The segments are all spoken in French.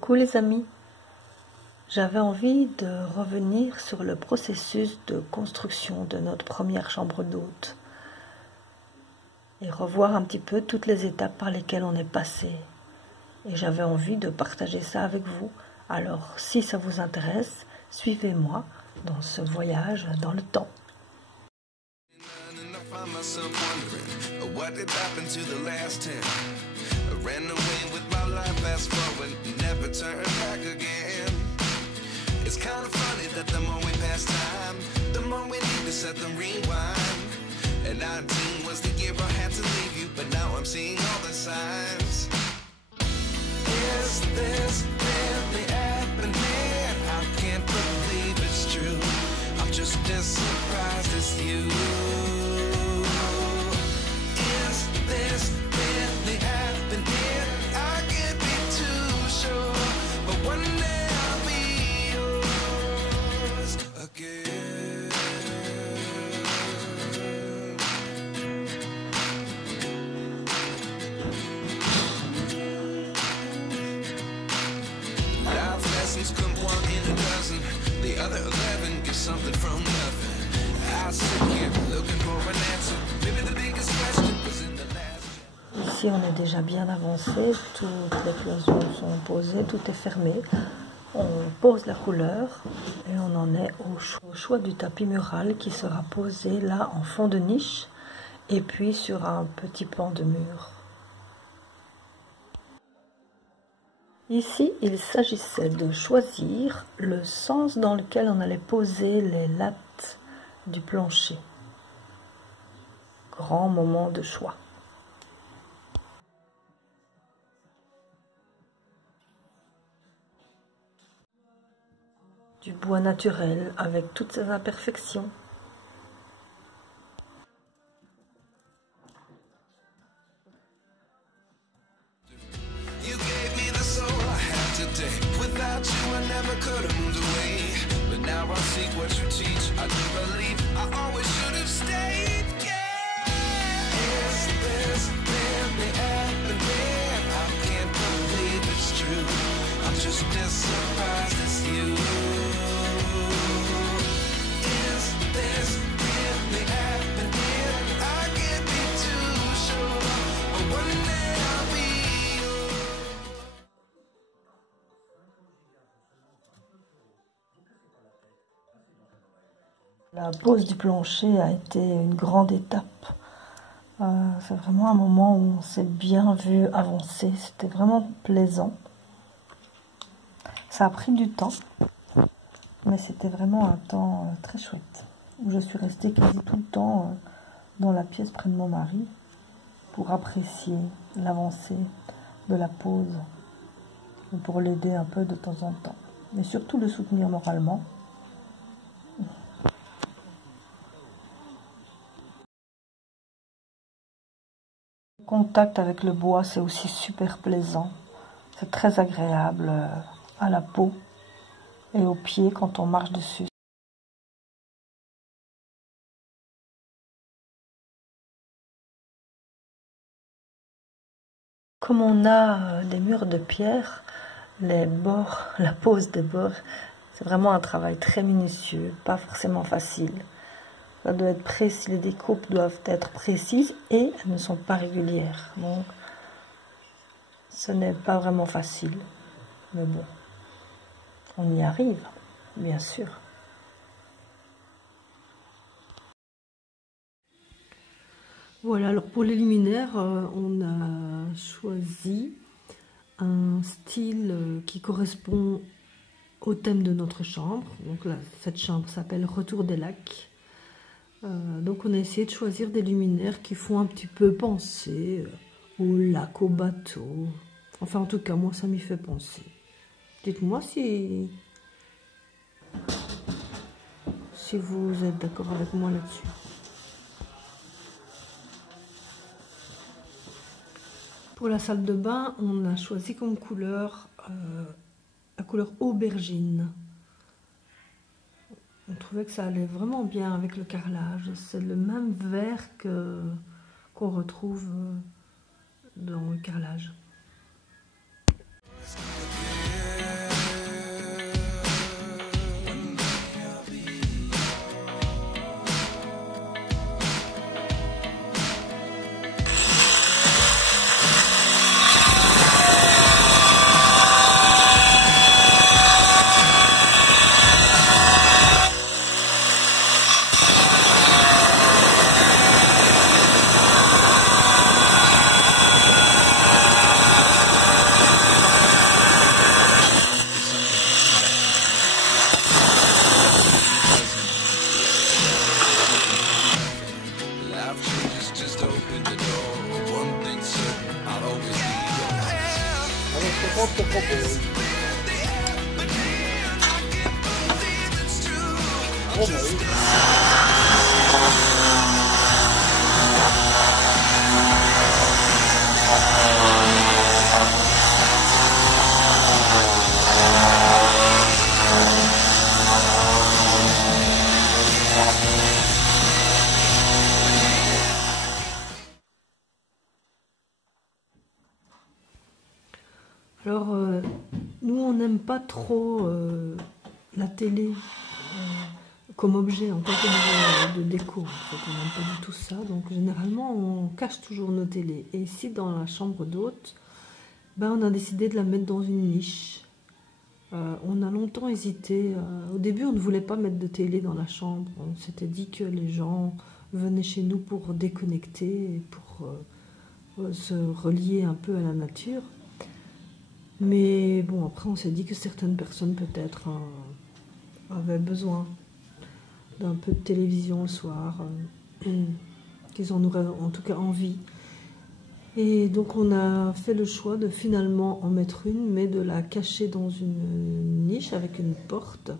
Coucou les amis, j'avais envie de revenir sur le processus de construction de notre première chambre d'hôte et revoir un petit peu toutes les étapes par lesquelles on est passé. Et j'avais envie de partager ça avec vous. Alors si ça vous intéresse, suivez-moi dans ce voyage dans le temps. Ran away with my life, fast forward, never turn back again. It's kind of funny that the more we pass time, the more we need to set them rewind. And 19 was the year I had to leave you, but now I'm seeing all the signs. Is this really happening? I can't believe it's true. I'm just as surprised as you. Is this really happening? I can't be too sure, but one day I'll be yours again. Life lessons come one in a dozen. The other 11 get something from nothing. I sit here looking for an answer. Maybe the biggest question was in the last. Ici on est déjà bien avancé, toutes les cloisons sont posées, tout est fermé. On pose la couleur et on en est au choix du tapis mural qui sera posé là en fond de niche et puis sur un petit pan de mur. Ici, il s'agissait de choisir le sens dans lequel on allait poser les lattes du plancher. Grand moment de choix. Du bois naturel avec toutes ses imperfections. You gave me the soul I have today. Without you I never could have moved away. But now I seek what you teach. I do believe I always should have stayed. Yeah. Is this really happening? I can't believe it's true. I'm just as surprised as you. Is this really happening? I can't be too sure, but one day I'll be yours. La pose du plancher a été une grande étape. C'est vraiment un moment où on s'est bien vu avancer. C'était vraiment plaisant. Ça a pris du temps, mais c'était vraiment un temps très chouette. Où je suis restée quasi tout le temps dans la pièce près de mon mari pour apprécier l'avancée de la pose et pour l'aider un peu de temps en temps. Mais surtout le soutenir moralement. Le contact avec le bois, c'est aussi super plaisant. C'est très agréable à la peau et aux pieds quand on marche dessus. Comme on a des murs de pierre, les bords, la pose des bords, c'est vraiment un travail très minutieux, pas forcément facile. Ça doit être précis, les découpes doivent être précises et elles ne sont pas régulières. Donc, ce n'est pas vraiment facile, mais bon, on y arrive, bien sûr. Voilà, alors pour les luminaires, on a choisi un style qui correspond au thème de notre chambre. Donc là, cette chambre s'appelle Retour des lacs. Donc on a essayé de choisir des luminaires qui font un petit peu penser au lac, au bateau. Enfin en tout cas, moi ça m'y fait penser. Dites-moi si vous êtes d'accord avec moi là-dessus. Pour la salle de bain, on a choisi comme couleur la couleur aubergine. On trouvait que ça allait vraiment bien avec le carrelage. C'est le même vert qu'on retrouve dans le carrelage. Yeah. micro, mais oui. Alors, nous, on n'aime pas trop la télé comme objet, en tant qu'objet de déco. En fait, on n'aime pas du tout ça. Donc, généralement, on cache toujours nos télés. Et ici, dans la chambre d'hôte, ben, on a décidé de la mettre dans une niche. On a longtemps hésité. Au début, on ne voulait pas mettre de télé dans la chambre. On s'était dit que les gens venaient chez nous pour déconnecter et pour se relier un peu à la nature. Mais bon, après, on s'est dit que certaines personnes, peut-être, avaient besoin d'un peu de télévision le soir, qu'ils en auraient en tout cas envie. Et donc, on a fait le choix de finalement en mettre une, mais de la cacher dans une niche avec une porte.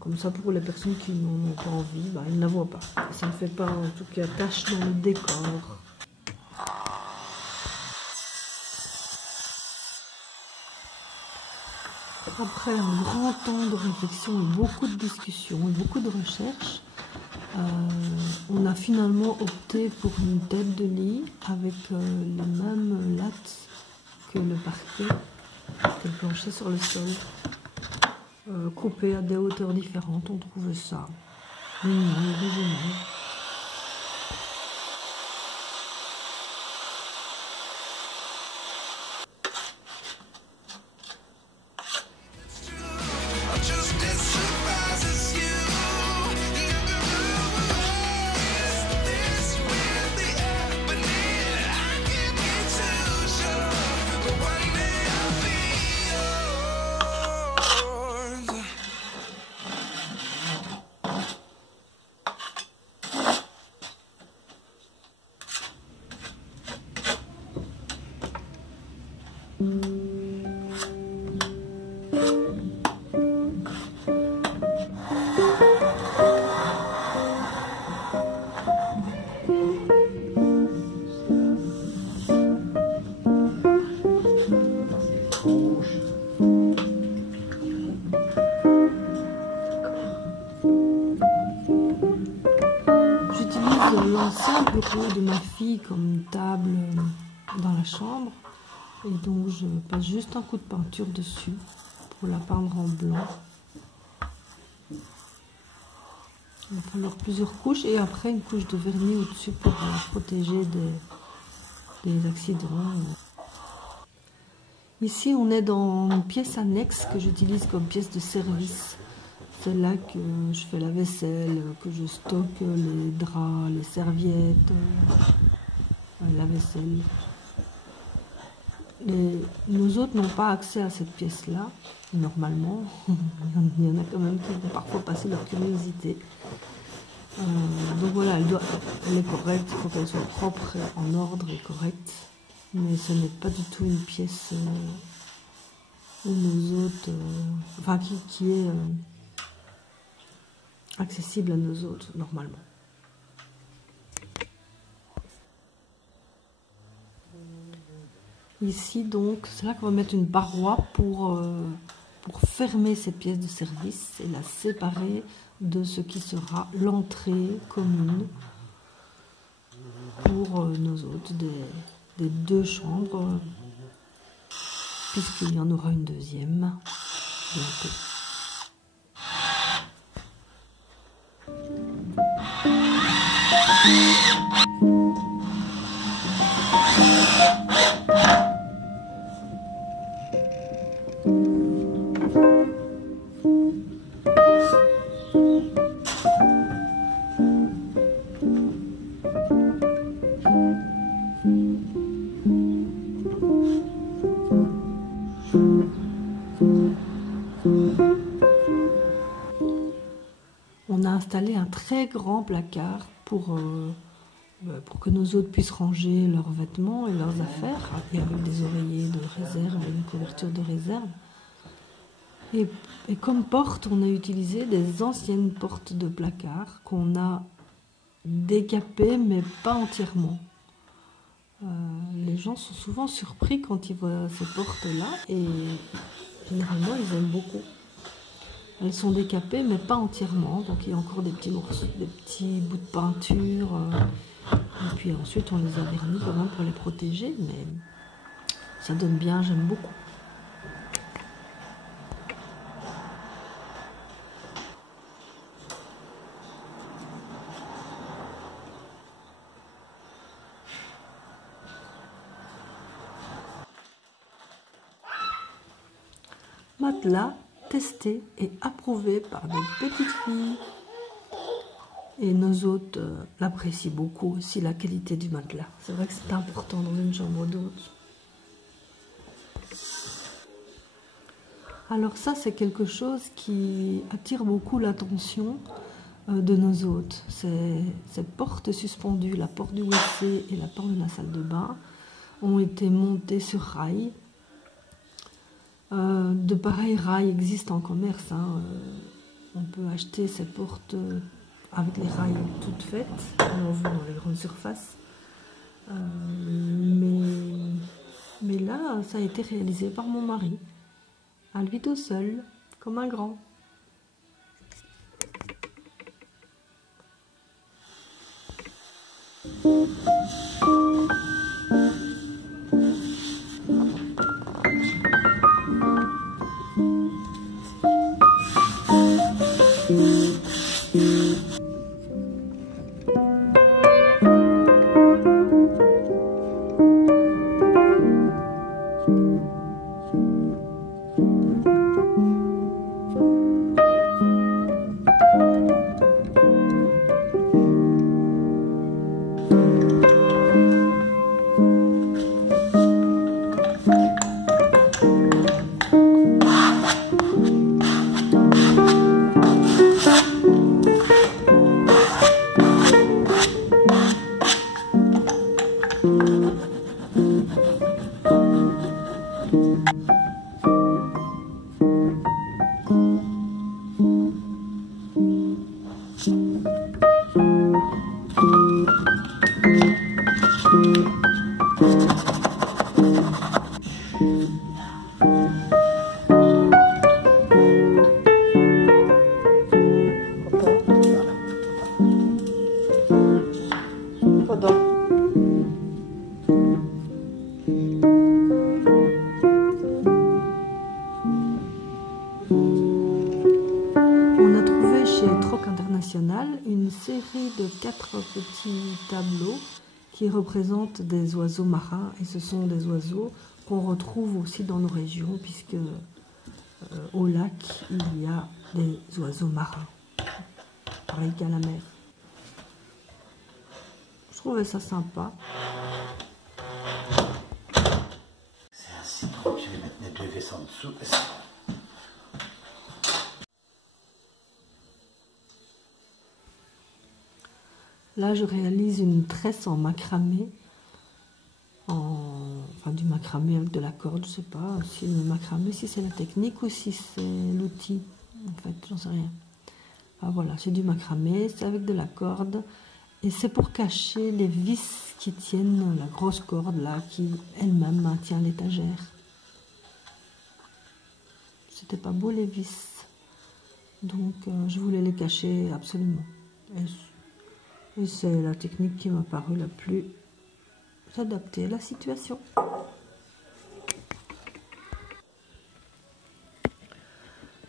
Comme ça, pour les personnes qui n'en ont pas envie, bah, ils ne la voient pas. Ça ne fait pas, en tout cas, tache dans le décor. Après un grand temps de réflexion et beaucoup de discussions et beaucoup de recherches, on a finalement opté pour une tête de lit avec les mêmes lattes que le parquet, que le plancher sur le sol, coupé à des hauteurs différentes. On trouve ça mignon et original. L'ancien bureau de ma fille comme table dans la chambre, et donc je passe juste un coup de peinture dessus pour la peindre en blanc. Il va falloir plusieurs couches et après une couche de vernis au-dessus pour la protéger des accidents. Ici on est dans une pièce annexe que j'utilise comme pièce de service. C'est là que je fais la vaisselle, que je stocke les draps, les serviettes, la vaisselle. Nos hôtes n'ont pas accès à cette pièce-là, normalement. Il y en a quand même qui vont parfois passer leur curiosité. Donc voilà, elle est correcte, il faut qu'elle soit propre, en ordre et correcte. Mais ce n'est pas du tout une pièce où nos hôtes, enfin qui est accessible à nos hôtes normalement. Ici donc, c'est là qu'on va mettre une paroi pour fermer cette pièce de service et la séparer de ce qui sera l'entrée commune pour nos hôtes des deux chambres, puisqu'il y en aura une deuxième bientôt. On a installé un très grand placard pour que nos hôtes puissent ranger leurs vêtements et leurs affaires, et avec des oreillers de réserve et une couverture de réserve. Et comme porte, on a utilisé des anciennes portes de placard qu'on a décapées, mais pas entièrement. Les gens sont souvent surpris quand ils voient ces portes-là, et généralement, ils aiment beaucoup. Elles sont décapées, mais pas entièrement, donc il y a encore des petits morceaux, des petits bouts de peinture. Et puis ensuite, on les a vernis quand même pour les protéger, mais ça donne bien, j'aime beaucoup. Matelas testé et approuvé par des petites filles. Et nos hôtes l'apprécient beaucoup aussi, la qualité du matelas. C'est vrai que c'est important dans une chambre d'hôte. Alors ça, c'est quelque chose qui attire beaucoup l'attention de nos hôtes. Ces portes suspendues, la porte du WC et la porte de la salle de bain, ont été montées sur rails. De pareils rails existent en commerce. On peut acheter ces portes avec les rails toutes faites, on en voit dans les grandes surfaces. Mais là, ça a été réalisé par mon mari, à lui tout seul, comme un grand. Une série de 4 petits tableaux qui représentent des oiseaux marins, et ce sont des oiseaux qu'on retrouve aussi dans nos régions, puisque au lac il y a des oiseaux marins, pareil qu'à la mer. Je trouvais ça sympa. C'est un citron, je vais mettre mes 2 vis en dessous. Là, je réalise une tresse en macramé, enfin du macramé avec de la corde, je sais pas si le macramé, si c'est la technique ou si c'est l'outil, en fait, j'en sais rien. Ah, voilà, c'est du macramé, c'est avec de la corde, et c'est pour cacher les vis qui tiennent la grosse corde là, qui elle-même maintient l'étagère. C'était pas beau les vis, donc je voulais les cacher absolument. Et c'est la technique qui m'a paru la plus adaptée à la situation.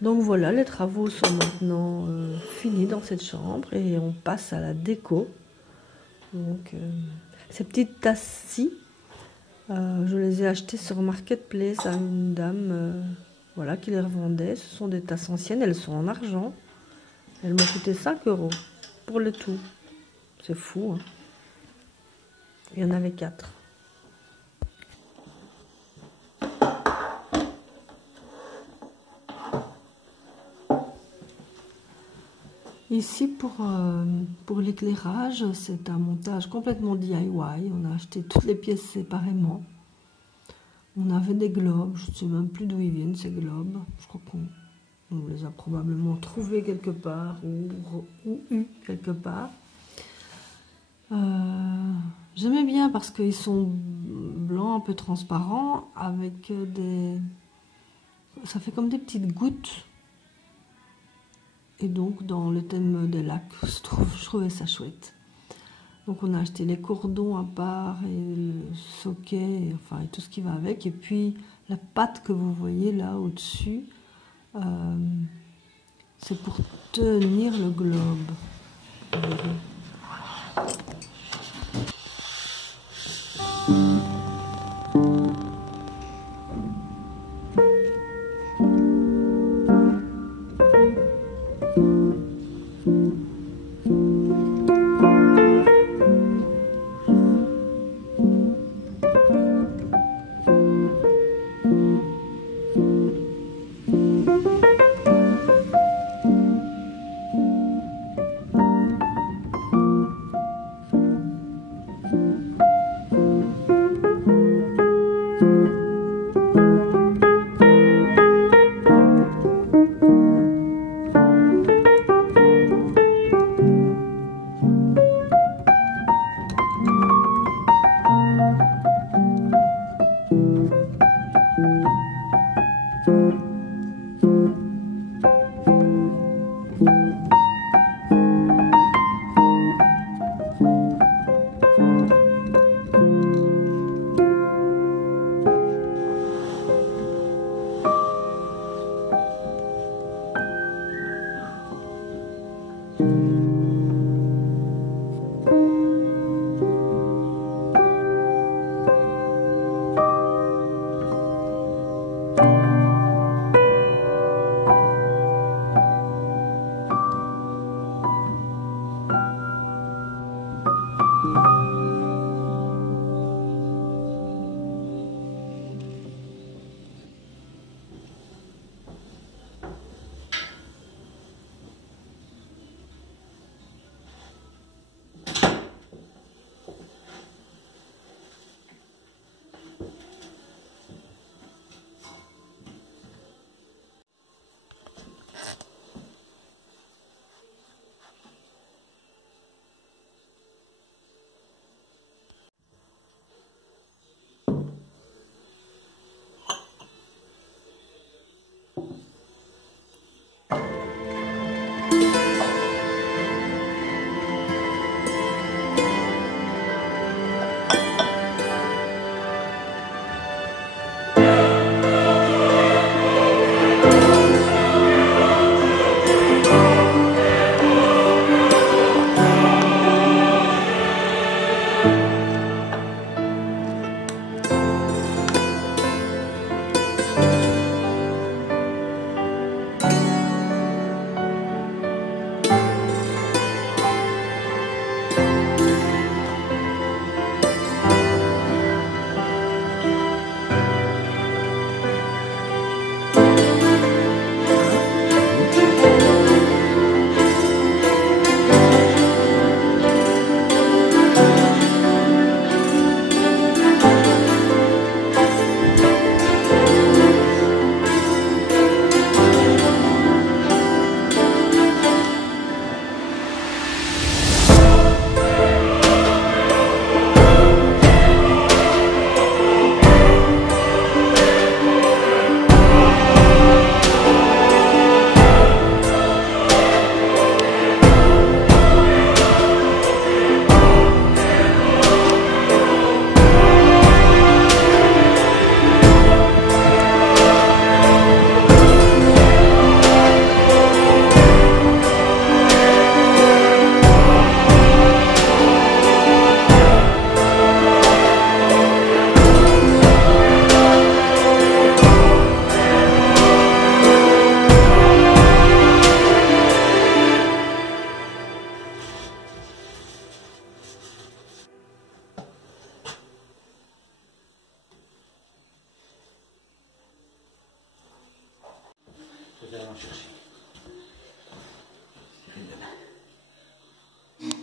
Donc voilà, les travaux sont maintenant finis dans cette chambre et on passe à la déco. Donc ces petites tasses-ci, je les ai achetées sur Marketplace à une dame voilà, qui les revendait. Ce sont des tasses anciennes, elles sont en argent. Elles m'ont coûté 5 € pour le tout. C'est fou, hein. Il y en avait 4. Ici, pour l'éclairage, c'est un montage complètement DIY. On a acheté toutes les pièces séparément. On avait des globes, je ne sais même plus d'où ils viennent ces globes. Je crois On les a probablement trouvés quelque part ou eu quelque part. J'aimais bien parce qu'ils sont blancs, un peu transparents, avec des... Ça fait comme des petites gouttes. Et donc, dans le thème des lacs, je trouvais ça chouette. Donc, on a acheté les cordons à part et le socket, enfin, et tout ce qui va avec. Et puis, la pâte que vous voyez là au-dessus, c'est pour tenir le globe. Vous verrez.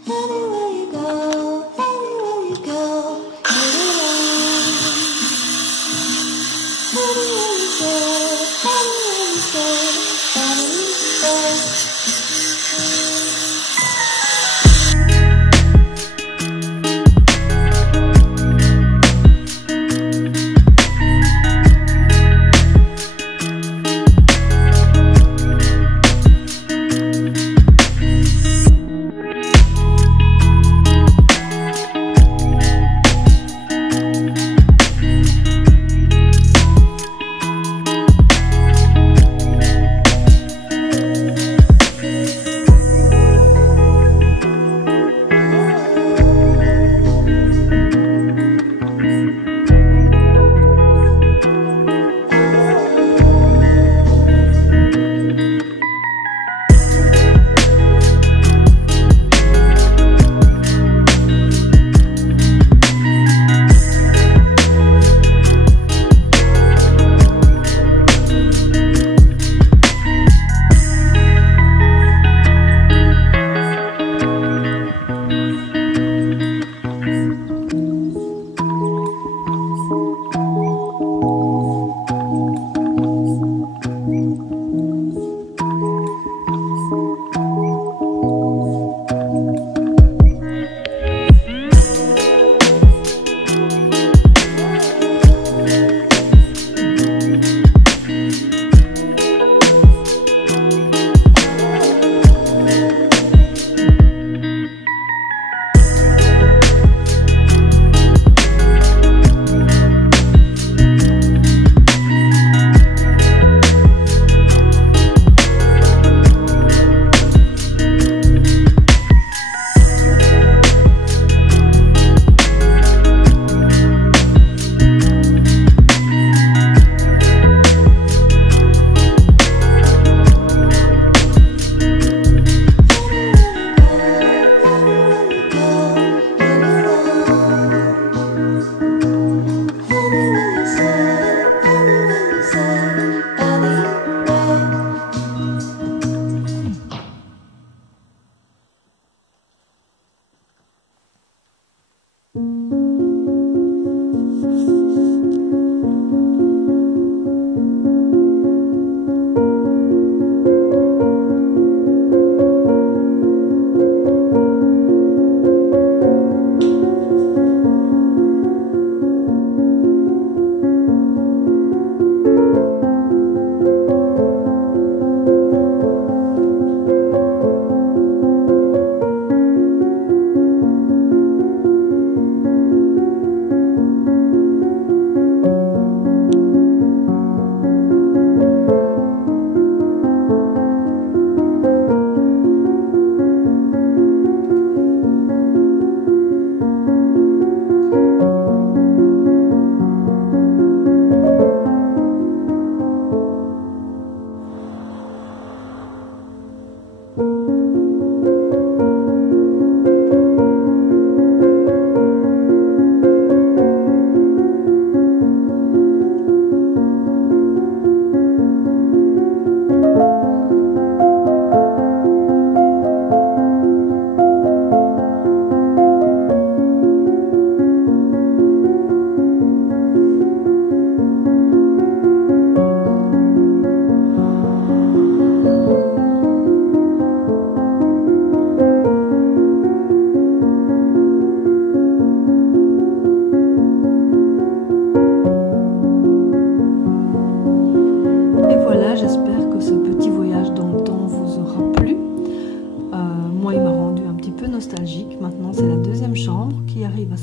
Anywhere you go, anywhere you go, anywhere you go, anywhere you go, anywhere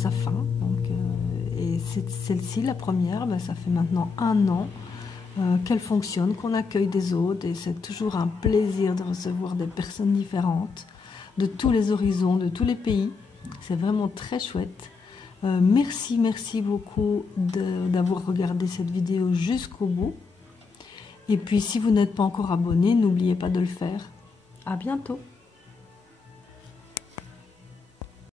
sa fin. Donc, et celle-ci, la première, ben, ça fait maintenant 1 an qu'elle fonctionne, qu'on accueille des autres, et c'est toujours un plaisir de recevoir des personnes différentes, de tous les horizons, de tous les pays. C'est vraiment très chouette. Merci beaucoup d'avoir regardé cette vidéo jusqu'au bout. Et puis si vous n'êtes pas encore abonné, n'oubliez pas de le faire. À bientôt.